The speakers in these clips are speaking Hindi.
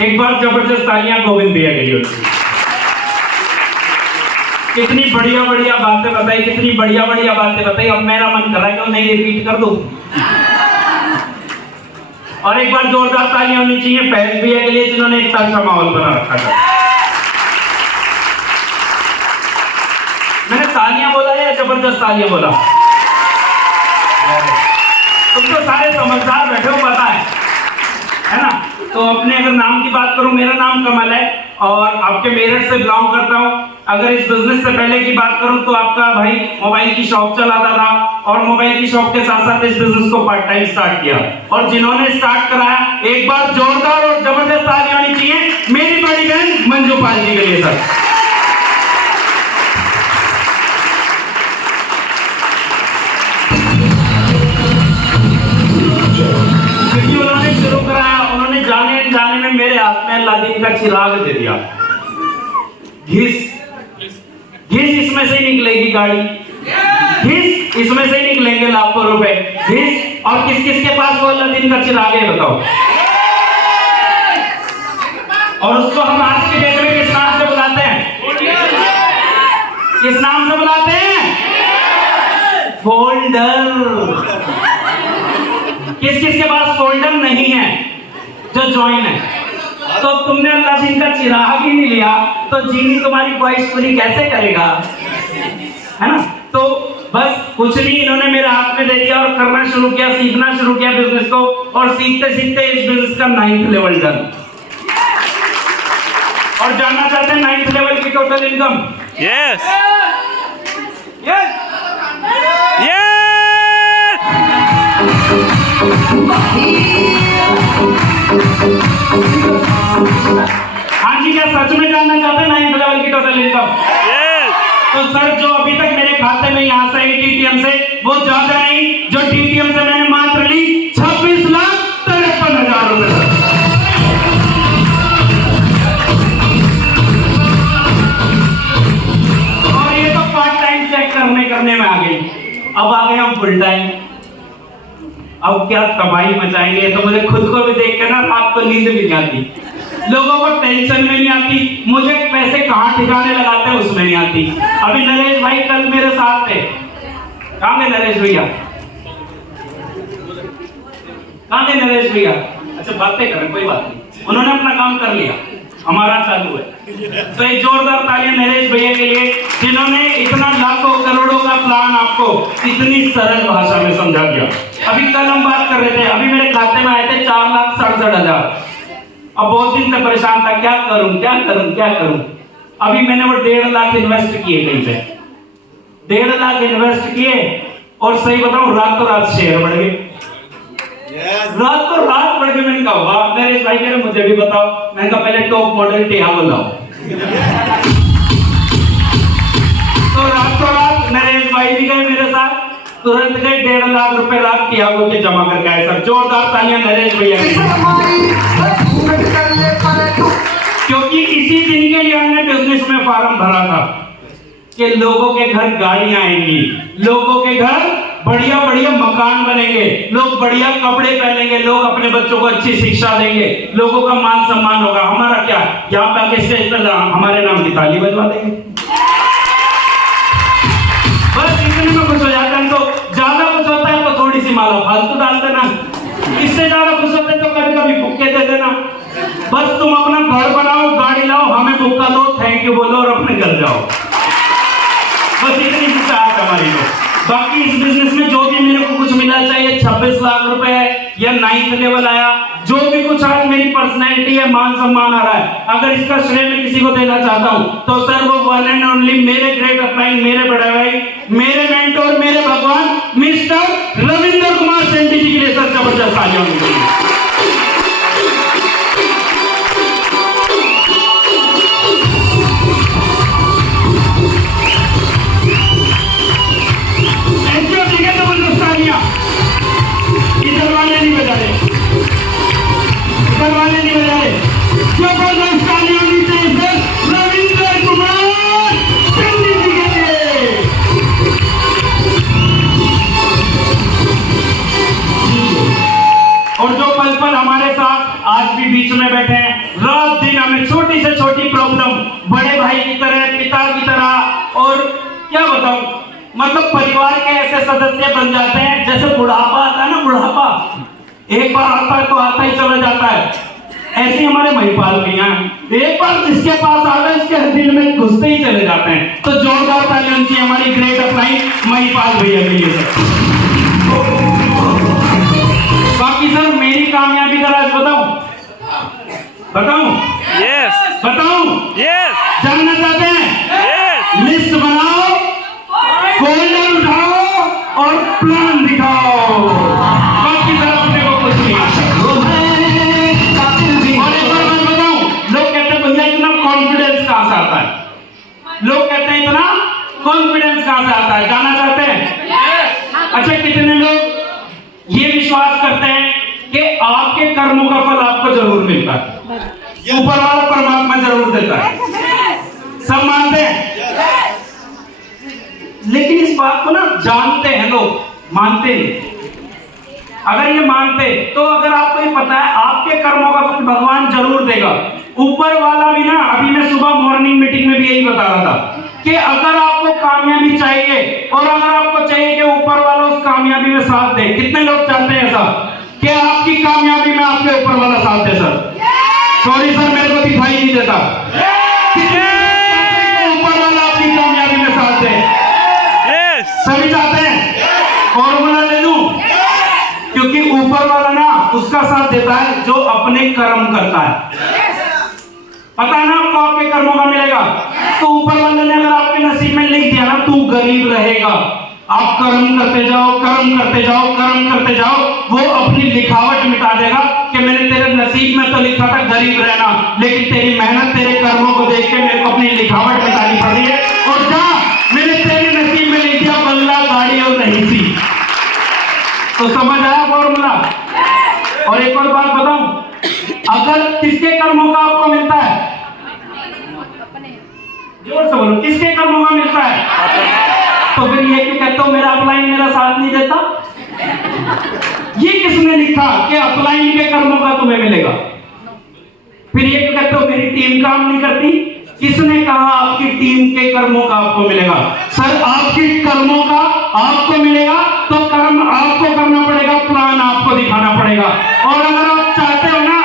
एक बार जबरदस्त तालियां गोविंद भैया के लिए। कितनी बढ़िया बढ़िया बातें बताई, कितनी बढ़िया बढ़िया बातें बताई। अब मेरा मन कर रहा है कि नहीं रिपीट कर दूं। और एक बार जोरदार तालियां होनी चाहिए फैज भैया के लिए जिन्होंने इतना अच्छा माहौल बना रखा था। मैंने तालियां बोला या जबरदस्त तालियां बोला? तुम तो सारे समझदार बैठे हो, पता है ना। तो अपने अगर नाम की बात करूं, मेरा नाम कमल है और आपके मेरठ से बिलोंग करता हूं। अगर इस बिजनेस से पहले की बात करूं तो आपका भाई मोबाइल की शॉप चलाता था और मोबाइल की शॉप के साथ साथ इस बिजनेस को पार्ट टाइम स्टार्ट किया। और जिन्होंने स्टार्ट कराया, एक बार जोरदार और जबरदस्त तालियां होनी चाहिए मेरी बड़ी बहन मंजू पाल जी के लिए सर। उन्होंने शुरू कराया, उन्होंने जाने में मेरे हाथ में अल्लादीन का चिराग दे दिया। घिस इसमें से निकलेगी गाड़ी, घिस इसमें से निकलेंगे लाखों रुपए, घिस। और किस किस के पास वो अल्लादीन का चिराग है बताओ? और उसको हम आज के डेट में किस नाम से बुलाते हैं? किस नाम से बुलाते हैं? फोल्डर। किस किस के पास फोल्डर नहीं है? जो ज्वाइन है। तो तुमने अल्लादीन का चिराग ही नहीं लिया तो जीनी तुम्हारी ख्वाहिश पूरी कैसे करेगा, है ना। तो बस कुछ नहीं, इन्होंने मेरे हाथ में दे दिया और करना शुरू किया, सीखना शुरू किया बिजनेस को। और सीखते सीखते इस बिजनेस का 9th लेवल डन। और जानना चाहते हैं 9th लेवल की total income? Yes yes yes. हाँ जी, क्या सच में जानना चाहते हैं 9th लेवल की टोटल इनकम? तो सर जो अभी तक मेरे खाते में यहाँ से टीटीएम से वो ज्यादा नहीं, जो टीटीएम से मैंने मात्र ली 26,53,000 रुपए। और ये तो पार्ट टाइम चेक करने में आ गई। अब आ गए हम फुल टाइम। अब क्या तबाही मचाएंगे। तो मुझे खुद को भी देख के ना रात को नींद भी नहीं आती, लोगों को टेंशन में नहीं आती, मुझे पैसे कहाँ ठिकाने लगाते हैं उसमें नहीं आती। अभी नरेश भाई कल मेरे साथ थे। कहाँ गए नरेश भैया? कहाँ गए नरेश भैया? अच्छा बातें करें, कोई बात नहीं, उन्होंने अपना काम कर लिया, हमारा चालू है। तो एक जोरदार तालियां नरेश भैया के लिए जिन्होंने इतना लाखों करोड़ों का प्लान आपको इतनी सरल भाषा में समझा दिया। अभी कल हम बात कर रहे थे, अभी मेरे खाते में आए थे 4,67,000। अब बहुत दिन से परेशान था, क्या करूं क्या करूं क्या करूं। अभी मैंने वो 1.5 लाख इन्वेस्ट किए कहीं पे, 1.5 लाख इन्वेस्ट किए और सही बताऊं रातों रात शेयर बढ़ गए। रातों रात बढ़ गए। मैंने कहा वाह। नरेश भाई कह रहे मुझे भी बताओ। मैंने कहा पहले टॉप मॉडल टियागो लाओ। तो रातों रात नरेश भाई भी गए मेरे साथ, तुरंत गए 1.5 लाख रुपए रात टियागो के जमा करके आए। सर जोरदार तालियां नरेश भैया। क्योंकि इसी दिन के लिए हमने बिजनेस में फॉर्म भरा था कि लोगों के घर गाड़ियां आएंगी, लोगों के घर बढ़िया बढ़िया मकान बनेंगे, लोग बढ़िया कपड़े पहनेंगे, लोग अपने बच्चों को अच्छी शिक्षा देंगे, लोगों का मान सम्मान होगा। हमारा क्या, यहाँ पे आके स्टेज पर हमारे नाम की ताली बजवा देंगे। बस इतने में खुश हो जाते हैं। तो ज्यादा कुछ होता है तो थोड़ी सी माला फालतू डाल देना, इससे ज्यादा खुश होते हैं तो कभी कभी भुक्के दे देना। बस तुम अपना घर बनाओ, गाड़ी लाओ, हमें भुक्का दो, थैंक यू बोलो और अपने घर जाओ। बस इतनी सी चाहत हमारी को। बाकी इस बिजनेस में जो भी मेरे को कुछ मिला, चाहे 26 लाख रुपए है या 9th लेवल आया, जो भी कुछ आज मेरी पर्सनैलिटी है, मान सम्मान आ रहा है, अगर इसका श्रेय मैं किसी को देना चाहता हूं तो सर वो वन एंड ओनली मेरे ग्रेट अपलाइन, मेरे बड़े भाई, मेरे मेंटोर, मेरे भगवान मिस्टर रविंद्र कुमार सेंटी जी के लिए सर जबरदस्त तालियां होनी चाहिए। आज भी बीच में बैठे हैं। रात दिन हमें छोटी से छोटी प्रॉब्लम बड़े भाई की तरह, पिता की तरह, और क्या बताऊं, मतलब परिवार के ऐसे सदस्य बन जाते हैं। जैसे बुढ़ापा आता है ना, बुढ़ापा एक बार आता है तो आता ही चला जाता है। ऐसे हमारे महिपाल भैया एक बार जिसके पास आ गए उसके दिल में घुसते ही चले जाते हैं। तो जोरदार तालियां चाहिए हमारी ग्रेट अपलाइन महिपाल भैया के लिए सर। बाकी सर मेरी कामयाबी का राज बताऊं Yes. Yes. जानना चाहते हैं? Yes. लिस्ट बनाओ, फोल्डर उठाओ और प्लान दिखाओ। बाकी सर अपने को कुछ नहीं आता। और एक बार मैं बताऊं, लोग कहते हैं भैया इतना कॉन्फिडेंस कहां से आता है? लोग कहते हैं इतना कॉन्फिडेंस कहां से आता है? जानना चाहते हैं? अच्छा, कितने लोग ये विश्वास करते हैं कि आपके कर्मों का फल आपको जरूर मिलता है, ऊपर वाला परमात्मा जरूर देता है? सब मानते हैं, लेकिन इस बात को ना जानते हैं लोग, मानते नहीं। अगर ये मानते तो अगर आपको ये पता है आपके कर्मों का फल भगवान जरूर देगा, ऊपर वाला भी ना। अभी मैं सुबह मॉर्निंग मीटिंग में भी यही बता रहा था कि अगर आपको कामयाबी चाहिए और अगर आपको चाहिए कि ऊपर वाला उस कामयाबी में साथ दे, कितने लोग चाहते हैं ऐसा कि आपकी कामयाबी में आपके ऊपर वाला साथ दे? सर सॉरी सर, मेरे को दिखाई नहीं देता। ऊपर वाला अपनी कामयाबी में साथ दे? Yes. सभी चाहते हैं? फॉर्मूला ले लूं, क्योंकि ऊपर वाला ना उसका साथ देता है जो अपने कर्म करता है। पता है ना आपको आपके कर्मों का मिलेगा? तो ऊपर वाले ने अगर आपके नसीब में लिख दिया ना तू गरीब रहेगा, आप कर्म करते जाओ, कर्म करते जाओ, कर्म करते जाओ, वो अपनी लिखावट मिटा देगा कि मैंने तेरे नसीब में तो लिखा था गरीब रहना, लेकिन तेरी मेहनत, तेरे कर्मों को देख के मेरे को अपनी लिखावट मिटानी पड़ी है। और जा, मैंने तेरे नसीब में लिख दिया बंगला, गाड़ी और रहीसी। तो समझ आया फॉर्मूला? और एक और बात बताऊं, अगर किसके कर्मों का आपको मिलता है? जोर से बोलो, किसके कर्मों का मिलता है? तो फिर ये क्यों कहते हो मेरा अपलाइन मेरा साथ नहीं देता? ये किसने लिखा कि अपलाइन के कर्मों का तुम्हें मिलेगा? फिर ये क्यों कहते हो मेरी टीम काम नहीं करती? किसने कहा आपकी टीम के कर्मों का आपको मिलेगा? सर आपकी कर्मों का आपको मिलेगा तो कर्म आपको करना पड़ेगा, प्लान आपको दिखाना पड़ेगा। और अगर आप चाहते हो ना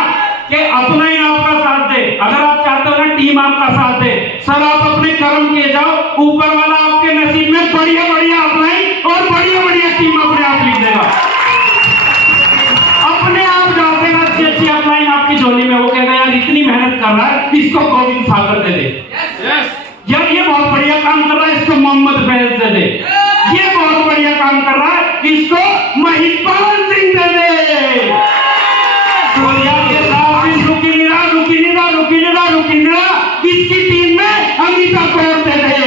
कि अपलाइन आपका साथ दे, अगर आप चाहते हो ना टीम आपका साथ दे, सर आप अपने कर्म किए जाओ, ऊपर वाला आपके नसीब में बढ़िया बढ़िया अपलाइन और बढ़िया बढ़िया टीम अपने आप लिख देगा। अपने आप डाल देगा अच्छी अच्छी अपलाइन आपकी झोली में। वो कहेगा यार इतनी मेहनत कर रहा है, इसको गोविंद सागर दे दे। यार ये बहुत बढ़िया काम कर रहा है, इसको मोहम्मद फैज दे दे। ये बहुत बढ़िया काम कर रहा है, इसको महिपाल सिंह दे दे। तो यार ये रुकी निरा किसकी टीम में अमिता कौर दे दे।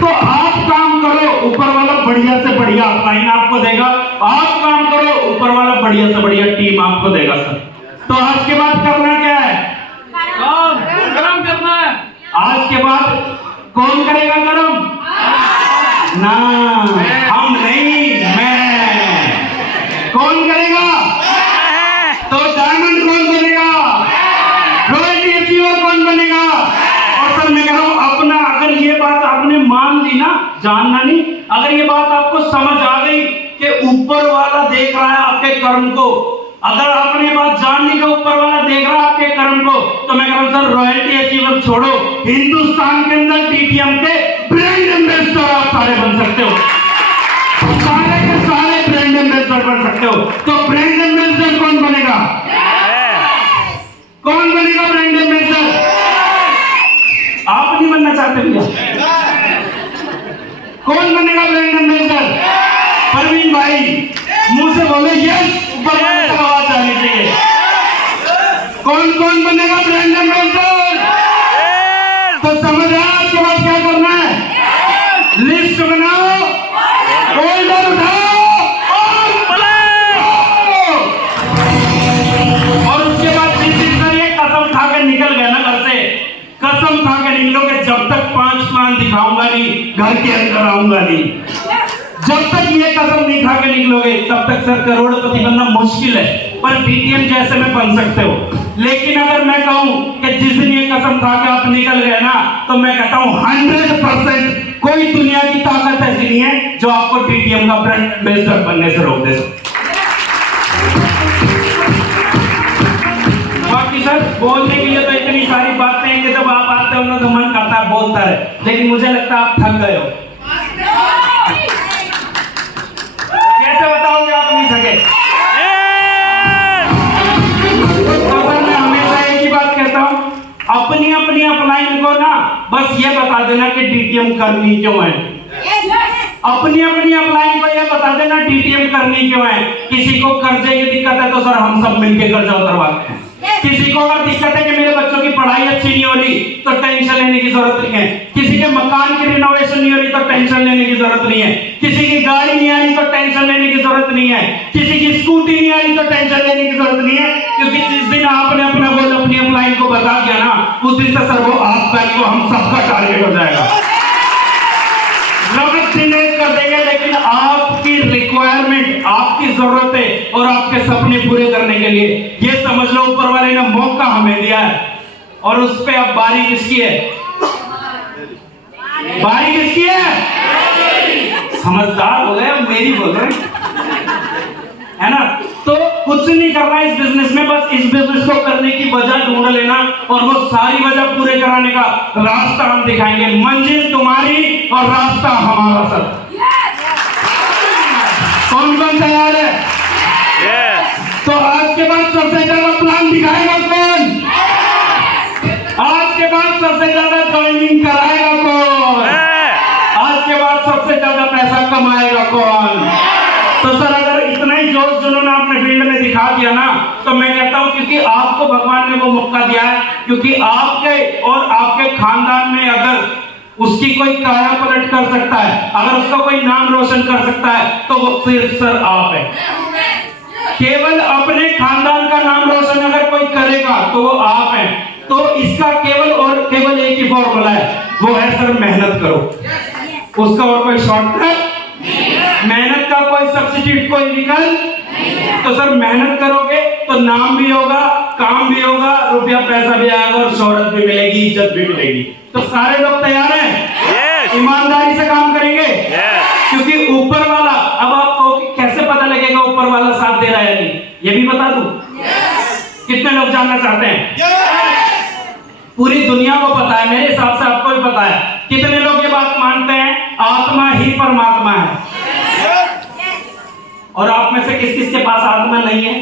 तो आप काम करो, ऊपर वाला बढ़िया से बढ़िया अपलाइन आपको देगा। आप काम करो, ऊपर वाला बढ़िया से बढ़िया टीम आपको देगा। सर तो आज के बाद करना क्या है? कर्म करना है। आज के बाद कौन करेगा कर्म? ना हम नहीं, मैं। कौन करेगा? तो डायमंड कौन बनेगा? रॉयल्टी अचीवर कौन बनेगा? और सर मैं कह रहा हूं अपना, अगर ये बात आपने मान ली ना, जानना नहीं, अगर ये बात आपको समझ आ गई कि ऊपर वाला देख रहा है आपके कर्म को, अगर आपने बात जान ली कि ऊपर वाला देख रहा है आपके कर्म को, तो मैं कह रहा हूं सर रॉयल्टी अचीवर छोड़ो, हिंदुस्तान के अंदर डीटीएम के ब्रांड एम्बेसडर आप सारे बन सकते हो, सारे के सारे ब्रांड एम्बेसडर बन सकते हो। तो ब्रांड एम्बेसडर कौन बनेगा? कौन बनेगा ब्रांड एम्बेसडर? आप नहीं बनना चाहते भैया? कौन बनेगा ब्रांड एम्बेसडर? परवीन भाई मुंह से बोले यस, ऊपर आवाज आनी चाहिए। कौन कौन बनेगा ब्रांड एम्बेसडर? तो समझ आया आपके बाद क्या करना है? लिस्ट बनाओ, फोल्डर उठाओ और उसके बाद जिस करिए, कसम खा के निकल गए ना घर से, कसम खा के निकलो कि जब तक 5 प्लान दिखाऊंगा नहीं घर के अंदर आऊंगा नहीं। जब तक ये कसम नहीं खा के निकलोगे तब तक सर करोड़पति बनना मुश्किल है, पर डीटीएम जैसे में बन सकते हो। लेकिन अगर मैं कहूं कि जिस दिन ये कसम खा के आप निकल गए ना, तो मैं कहता हूं 100% कोई दुनिया की ताकत ऐसी नहीं है जो आपको डीटीएम का ब्रांड एम्बेसडर बनने से रोक दे। बाकी सर बोलने के लिए तो इतनी सारी बातें हैं कि जब आप आते हो ना तो मन करता है बोलता है, लेकिन मुझे लगता है आप थक गए हो। कैसे बताओगे आप नहीं थके? तो सर मैं हमेशा एक ही बात कहता हूं, अपनी अपनी अपलाइन को ना बस ये बता देना कि डीटीएम करनी क्यों है। अपनी अपनी अपलाइन को ये बता देना डीटीएम करनी क्यों है। किसी को कर्जे की दिक्कत है तो सर हम सब मिलके कर्जा उतरवाते हैं। किसी को अगर दिक्कत है कि मेरे बच्चों की पढ़ाई अच्छी नहीं हो रही तो टेंशन लेने की जरूरत नहीं है। किसी के मकान की रिनोवेशन नहीं हो रही तो टेंशन लेने की जरूरत नहीं है। किसी की गाड़ी नहीं आ रही तो टेंशन लेने की जरूरत नहीं है। किसी की स्कूटी नहीं आ रही तो टेंशन लेने की जरूरत नहीं है, क्योंकि जिस दिन आपने अपना गोल अपनी अपलाइन को बता दिया ना, उस दिन से सर वो आपका ही वो हम सबका टारगेट हो जाएगा। कर देंगे, लेकिन आपकी रिक्वायरमेंट, आपकी जरूरतें और आपके सपने पूरे करने के लिए ये समझ लो ऊपर वाले ने मौका हमें दिया है, और उस पे अब बारी किसकी है? बारी किसकी है? समझदार हो गए, अब मेरी बोल रहे है ना। तो कुछ नहीं करना इस बिजनेस में, बस इस बिजनेस को करने की वजह ढूंढ लेना और वो सारी वजह पूरे कराने का रास्ता हम दिखाएंगे। मंजिल तुम्हारी और रास्ता हमारा सर। कौन कौन तैयार है? तो आज के बाद सबसे ज्यादा प्लान दिखाएगा कौन? आज के बाद सबसे ज्यादा ज्वाइनिंग कराएगा कौन? आज के बाद सबसे ज्यादा पैसा कमाएगा कौन? तो सर अगर इतना ही जोश जुनून आपने फील्ड में दिखा दिया ना, तो मैं कहता हूं क्योंकि आपको भगवान ने वो मौका दिया है, क्योंकि आपके और आपके खानदान में अगर उसकी कोई काया पलट कर सकता है, अगर उसका कोई नाम रोशन कर सकता है, तो वो सिर्फ सर आप है। केवल अपने खानदान का नाम रोशन अगर कोई करेगा तो वो आप हैं। तो इसका केवल और केवल एक ही फॉर्मूला है, वो है सर मेहनत करो। उसका और कोई शॉर्टकट, मेहनत का कोई सब्स्टिट्यूट, कोई विकल्प। तो सर मेहनत करोगे तो नाम भी होगा, काम भी होगा, रुपया पैसा भी आएगा और शोहरत भी मिलेगी, इज्जत भी मिलेगी। तो सारे लोग तैयार हैं? ईमानदारी से काम करेंगे, क्योंकि ऊपर वाला, अब आपको कैसे पता लगेगा ऊपर वाला साथ दे रहा है या नहीं, ये भी बता दूं? कितने लोग जानना चाहते हैं? पूरी दुनिया को पता है, मेरे हिसाब से आपको भी पता है। कितने लोग ये बात मानते हैं आत्मा ही परमात्मा है? और आप में से किस किस के पास आत्मा नहीं है?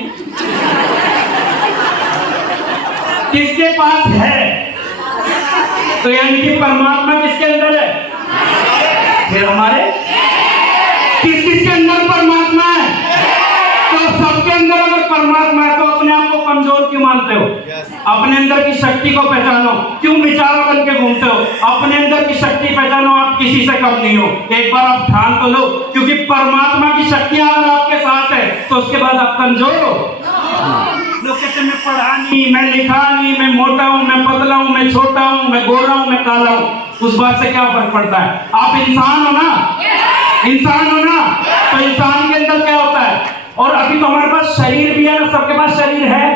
किसके पास है? तो यानी कि परमात्मा किसके अंदर है? फिर हमारे किस किस के अंदर परमात्मा है? तो सबके अंदर अगर परमात्मा है तो अपने आप को कमजोर क्यों मानते हो? अपने अंदर की शक्ति को पहचानो। क्यों बेचारा बन के घूमते हो? अपने अंदर की शक्ति पहचानो, आप किसी से कम नहीं हो। एक बार आप ठान तो लो, क्योंकि परमात्मा की शक्ति अगर आपके साथ है तो उसके बाद आप कमजोर हो। लोग कहते हैं मैं पढ़ा नहीं, मैं लिखा नहीं, मैं मोटा हूं, मैं पतला हूं, मैं छोटा हूं, मैं गोरा हूं, मैं काला हूं। उस बात से क्या फर्क पड़ता है? आप इंसान हो ना, इंसान हो ना, तो इंसान के अंदर क्या होता है? और अभी तो हमारे पास शरीर भी है ना, सबके पास शरीर है।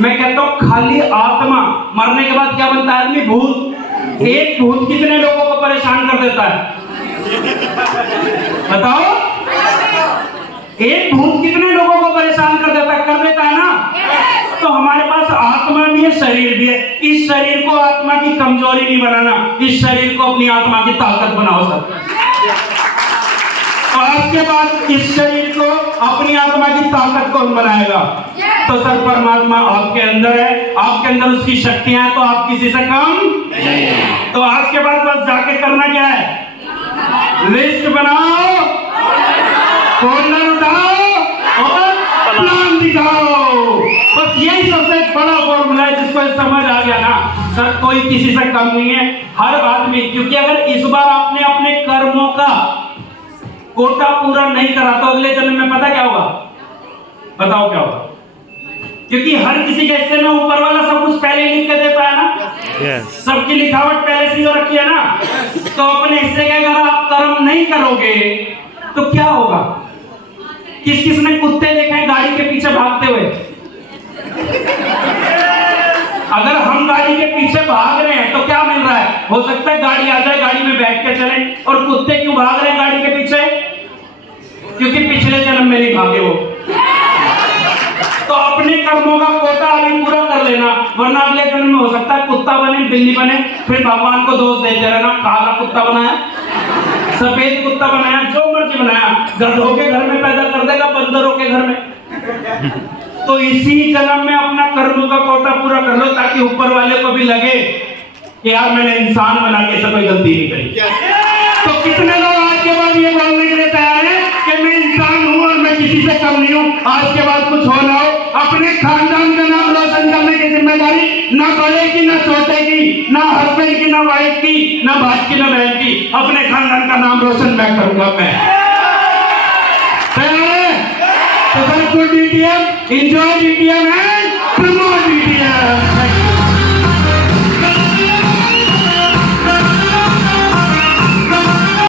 मैं कहता हूं खाली आत्मा, मरने के बाद क्या बनता है आदमी? भूत। एक भूत कितने लोगों को परेशान कर देता है? बताओ, एक भूत कितने लोगों को परेशान कर देता है ना? तो हमारे पास आत्मा भी है, शरीर भी है। इस शरीर को आत्मा की कमजोरी नहीं बनाना, इस शरीर को अपनी आत्मा की ताकत बनाओ सब। आज के बाद इस शरीर को अपनी आत्मा की ताकत कौन बनाएगा? तो सर परमात्मा आपके अंदर है, आपके अंदर उसकी शक्तियां हैं, तो आप किसी से कम नहीं। तो आज के बाद बस जाके करना क्या है? लिस्ट बनाओ, फोल्डर उठाओ और प्लान दिखाओ। बस यही सबसे बड़ा फॉर्मूला है, जिसको समझ आ गया ना सर, कोई किसी से कम नहीं है, हर आदमी। क्योंकि अगर इस बार आपने अपने कर्मों का कोटा पूरा नहीं करा तो अगले जन्म में पता क्या होगा? बताओ क्या होगा? क्योंकि हर किसी के हिस्से में ऊपर वाला सब कुछ पहले लिख के देता है ना। सबकी लिखावट पहले से ही हो रखी है ना। तो अपने हिस्से के अगर आप कर्म नहीं करोगे तो क्या होगा? किस किस ने कुत्ते देखे हैं गाड़ी के पीछे भागते हुए? अगर हम गाड़ी के पीछे भाग रहे हैं तो क्या मिल रहा है? हो सकता है गाड़ी आ जाए, गाड़ी में बैठ के चले। और कुत्ते क्यों भाग रहे हैं गाड़ी के पीछे? क्योंकि पिछले जन्म में नहीं भागे वो। तो अपने कर्मों का कोटा अभी पूरा कर लेना, वरना अगले जन्म में हो सकता है कुत्ता बने, बिल्ली बने, फिर भगवान को दोष देते रहना, काला कुत्ता बनाया, सफेद कुत्ता बनाया, जो मर्जी बनाया, गधों के घर में पैदा कर देगा, बंदरों के घर में। तो इसी जन्म में अपना कर्म का कोटा पूरा कर लो, ताकि ऊपर वाले को भी लगे कि यार मैंने इंसान बना के सब कोई गलती नहीं करी। तो कितने लोग आज के बाद ये बोलने के लिए तैयार हैं कि मैं इंसान हूं और मैं किसी से कम नहीं हूं? आज के बाद कुछ हो ना हो, अपने खानदान का नाम रोशन करने की जिम्मेदारी ना बड़े की, ना छोटे की, ना हस्बैंड की, ना वाइफ की, ना भाई की, ना बहन की। अपने खानदान का नाम रोशन मैं करूंगा। मैं तैयार है? तो sir good DTM, enjoy DTM and promote